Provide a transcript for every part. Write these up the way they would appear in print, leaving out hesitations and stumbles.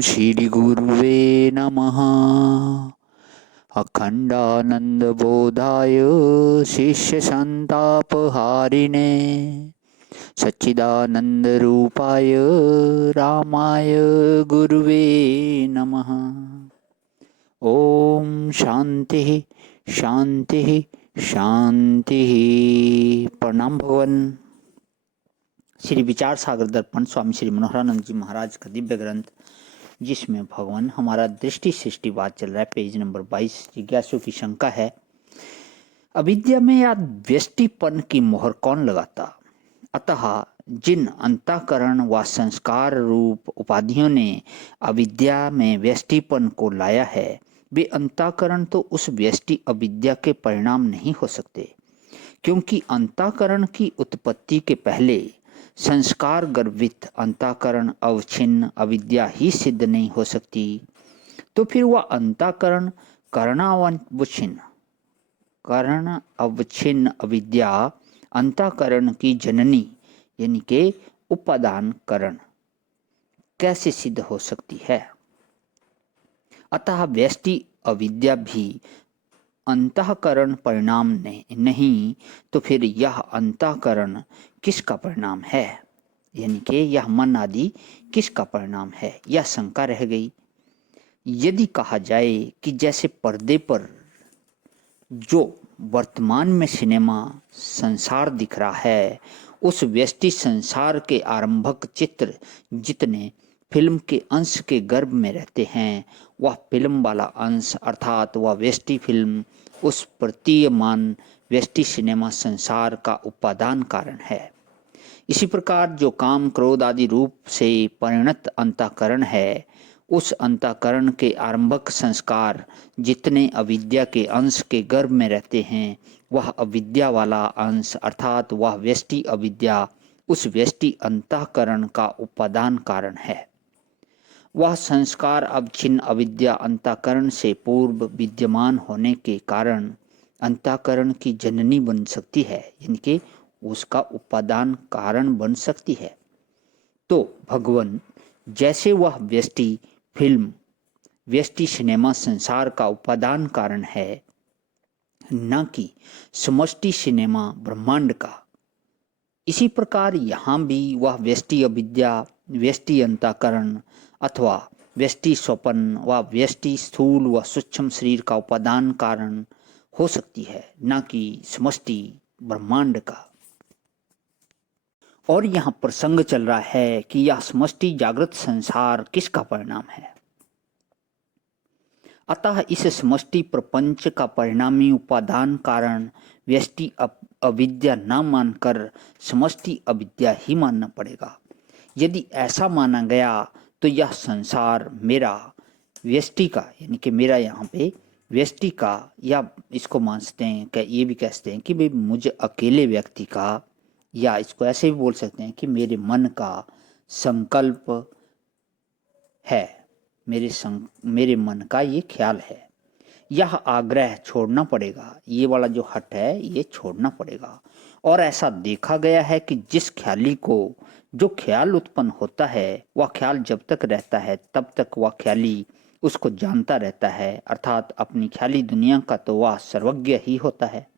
श्रीगुरुवे नमः। अखण्डानन्दबोधाय शिष्यसन्तापहारिणे सच्चिदानन्दरूपाय रामाय गुरुवे नमः। ओम शांति शांति शांति। प्रणाम भगवान। श्री विचार सागर दर्पण स्वामी श्री मनोहरानंद जी महाराज का दिव्य ग्रंथ, जिसमें भगवान हमारा दृष्टि सृष्टिवाद चल रहा है। Page number 22। जिज्ञासु की शंका है, अविद्या में या व्यष्टिपन की मोहर कौन लगाता? अतः जिन अंतःकरण व संस्कार रूप उपाधियों ने अविद्या में व्यष्टिपन को लाया है, वे अंतःकरण तो उस व्यष्टि अविद्या के परिणाम नहीं हो सकते, क्योंकि अंतःकरण की उत्पत्ति के पहले संस्कार गर्भित अंतःकरण अवच्छिन्न अविद्या ही सिद्ध नहीं हो सकती। तो फिर वह अंतःकरण कर्ण अवच्छिन्न अविद्या अंतःकरण की जननी यानी के उपादान करण कैसे सिद्ध हो सकती है? अतः व्यष्टि अविद्या भी अंतःकरण परिणाम नहीं, तो फिर यह अंतःकरण किसका परिणाम है? यानी कि यह मन आदि किसका परिणाम है? यह शंका रह गई। यदि कहा जाए कि जैसे पर्दे पर जो वर्तमान में सिनेमा संसार दिख रहा है, उस व्यष्टि संसार के आरंभक चित्र जितने फिल्म के अंश के गर्भ में रहते हैं, वह फिल्म वाला अंश अर्थात वह व्यष्टि फिल्म उस प्रतीयमान व्यष्टि सिनेमा संसार का उपादान कारण है। इसी प्रकार जो काम क्रोध आदि रूप से परिणत अंतःकरण है, उस अंतःकरण के आरंभक संस्कार जितने अविद्या के अंश के गर्भ में रहते हैं, वह अविद्या वाला अंश अर्थात वह व्यष्टि अविद्या उस व्यष्टि अंतःकरण का उपादान कारण है। वह संस्कार अवच्छिन्न अविद्या अंतःकरण से पूर्व विद्यमान होने के कारण अंतःकरण की जननी बन सकती है, यानी कि उसका उपादान कारण बन सकती है। तो भगवान जैसे वह व्यष्टि फिल्म व्यष्टि सिनेमा संसार का उपादान कारण है, न कि समष्टि सिनेमा ब्रह्मांड का, इसी प्रकार यहाँ भी वह व्यष्टि अविद्या व्यष्टि अंतःकरण अथवा व्यष्टि स्वपन व व्यष्टि स्थूल व सूक्ष्म शरीर का उपादान कारण हो सकती है, न कि समष्टि ब्रह्मांड का। और यहाँ प्रसंग चल रहा है कि यह समष्टि जागृत संसार किसका परिणाम है? अतः इस समष्टि प्रपंच का परिणामी उपादान कारण व्यष्टि अविद्या न मानकर समष्टि अविद्या ही मानना पड़ेगा। यदि ऐसा माना गया तो यह संसार मेरा व्यष्टि का यानी कि मेरा यहाँ पे व्यष्टि का, या इसको मानते हैं क्या ये भी कहते हैं कि भाई मुझे अकेले व्यक्ति का, या इसको ऐसे भी बोल सकते हैं कि मेरे मन का संकल्प है, मेरे मन का ये ख्याल है। यह आग्रह छोड़ना पड़ेगा, ये वाला जो हट है ये छोड़ना पड़ेगा। और ऐसा देखा गया है कि जिस ख्याली को जो ख्याल उत्पन्न होता है, वह ख्याल जब तक रहता है तब तक वह ख्याली उसको जानता रहता है, अर्थात अपनी ख्याली दुनिया का तो वह सर्वज्ञ ही होता है।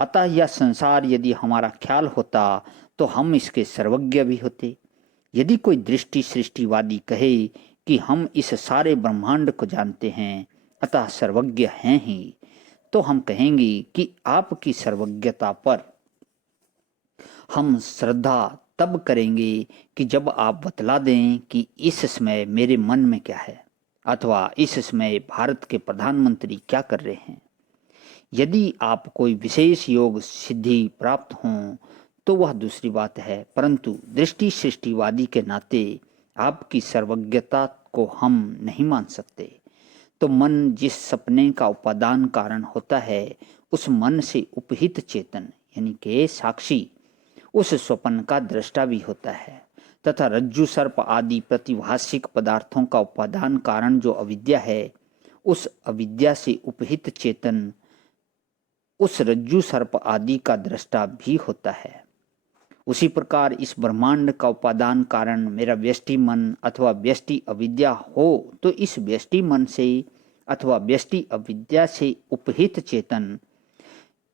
अतः यह संसार यदि हमारा ख्याल होता तो हम इसके सर्वज्ञ भी होते। यदि कोई दृष्टि सृष्टिवादी कहे कि हम इस सारे ब्रह्मांड को जानते हैं अतः सर्वज्ञ हैं ही, तो हम कहेंगे कि आपकी सर्वज्ञता पर हम श्रद्धा तब करेंगे कि जब आप बतला दें कि इस समय मेरे मन में क्या है, अथवा इस समय भारत के प्रधानमंत्री क्या कर रहे हैं। यदि आप कोई विशेष योग सिद्धि प्राप्त हों तो वह दूसरी बात है, परंतु दृष्टि सृष्टिवादी के नाते आपकी सर्वज्ञता को हम नहीं मान सकते। तो मन जिस सपने का उपादान कारण होता है, उस मन से उपहित चेतन यानी कि साक्षी उस स्वप्न का दृष्टा भी होता है, तथा रज्जु सर्प आदि प्रतिभाषिक पदार्थों का उपादान कारण जो अविद्या है, उस अविद्या से उपहित चेतन उस रज्जु सर्प आदि का दृष्टा भी होता है। उसी प्रकार इस ब्रह्मांड का उपादान कारण मेरा व्यष्टि मन अथवा व्यष्टि अविद्या हो तो इस व्यष्टि मन से अथवा व्यष्टि अविद्या से उपहित चेतन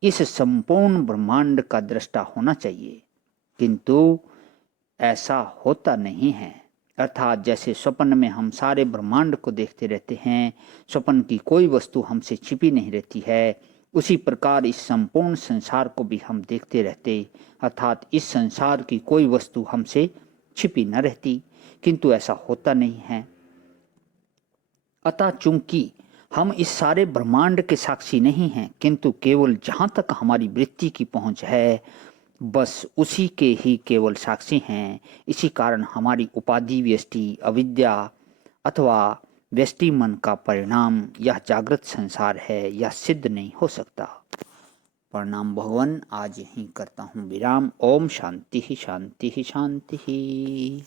इस संपूर्ण ब्रह्मांड का दृष्टा होना चाहिए, किंतु ऐसा होता नहीं है। अर्थात जैसे स्वप्न में हम सारे ब्रह्मांड को देखते रहते हैं, स्वप्न की कोई वस्तु हमसे छिपी नहीं रहती है, उसी प्रकार इस संपूर्ण संसार को भी हम देखते रहते, अर्थात इस संसार की कोई वस्तु हमसे छिपी न रहती, किंतु ऐसा होता नहीं है। अतः चूंकि हम इस सारे ब्रह्मांड के साक्षी नहीं हैं, किंतु केवल जहाँ तक हमारी वृत्ति की पहुँच है बस उसी के ही केवल साक्षी हैं, इसी कारण हमारी उपाधि व्यष्टि अविद्या अथवा व्यष्टि मन का परिणाम यह जागृत संसार है, यह सिद्ध नहीं हो सकता। प्रणाम भगवान, आज यहीं करता हूँ विराम। ओम शांति शांति शांति।